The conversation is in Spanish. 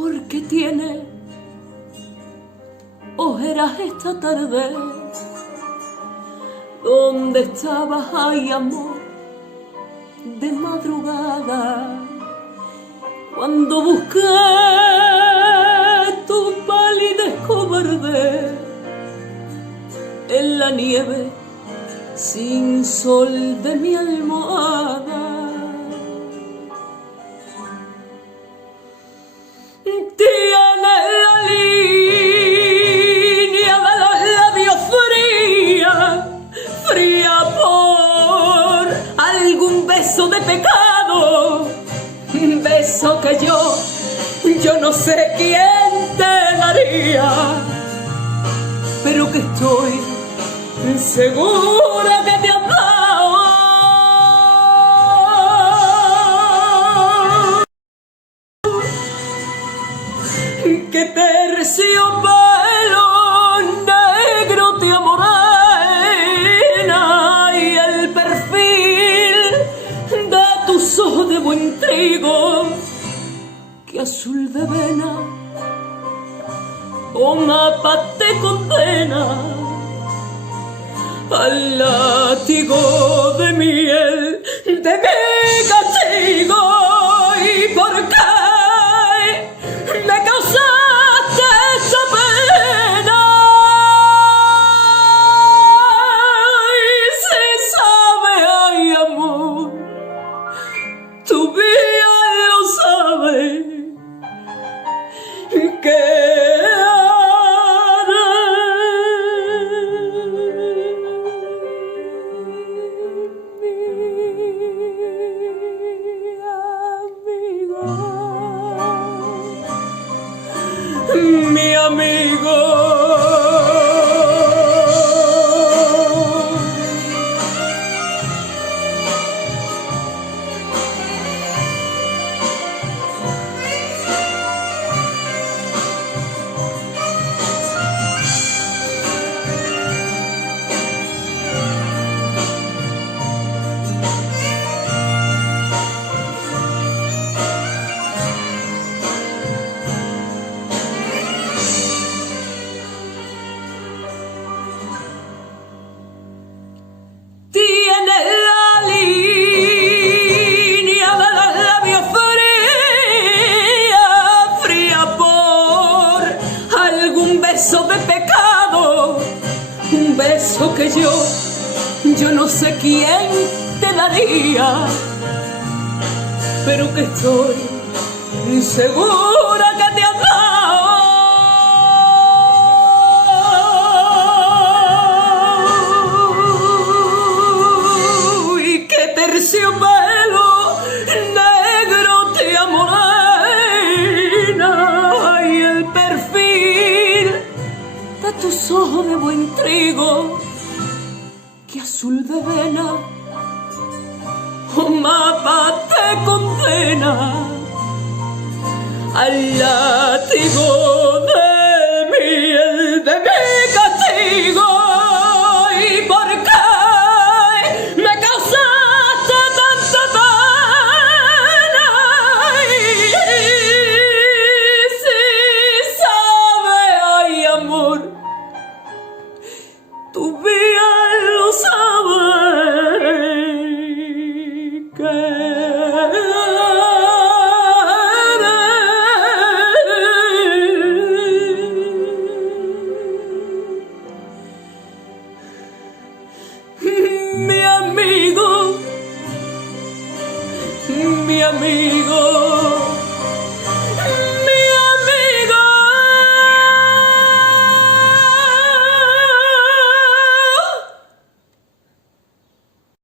porque tiene ojeras esta tarde. ¿Dónde estabas, ay amor, de madrugada? Cuando busqué tu palidez cobarde en la nieve sin sol de mi almohada. Tiene la línea de los labios fría, fría por algún beso de pecado, un beso que yo no sé quién te daría, pero que estoy segura que te has dado. Que terciopelo negro te amorena y el perfil de tus ojos de buen trigo, que azul de vena o mapa te condena al látigo de miel de mi castigo. ¿Y por qué me causaste esta pena? Y si sabes, ay amor, tu bien lo sabe, que mi amigo. Tiene la línea de los labios fría, fría por algún beso de pecado, un beso que yo no sé quién te daría, pero que estoy segura que te has dado. Terciopelo negro te amorena y el perfil de tus ojos de buen trigo, que azul de vena o mapa te condena al látigo de miel de mi castigo. ¿Y por qué me causaste tanta pena? Y si sabes, ay amor, tu bien lo sabe, que mi amigo, mi amigo.